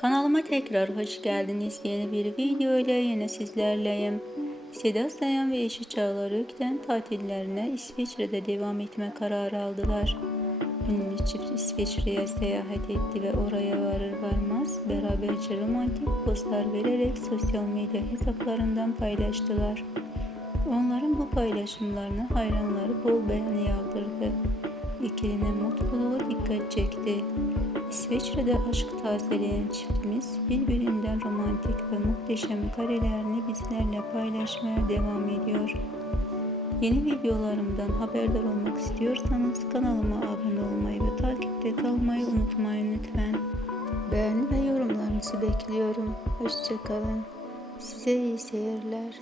Kanalıma tekrar hoş geldiniz. Yeni bir video ile yine sizlerleyim. Seda Sayan ve eşi Çağlar Ökten tatillerine İsviçre'de devam etme kararı aldılar. Ünlü çift İsviçre'ye seyahat etti ve oraya varır varmaz beraberce romantik postlar vererek sosyal medya hesaplarından paylaştılar. Onların bu paylaşımlarına hayranları bol beğeni yağdırdı. İkilinin mutluluğu dikkat çekti. İsviçre'de aşk tazeleyen çiftimiz birbirinden romantik ve muhteşem karelerini bizlerle paylaşmaya devam ediyor. Yeni videolarımdan haberdar olmak istiyorsanız kanalıma abone olmayı ve takipte kalmayı unutmayın lütfen. Beğeni ve yorumlarınızı bekliyorum. Hoşçakalın. Size iyi seyirler.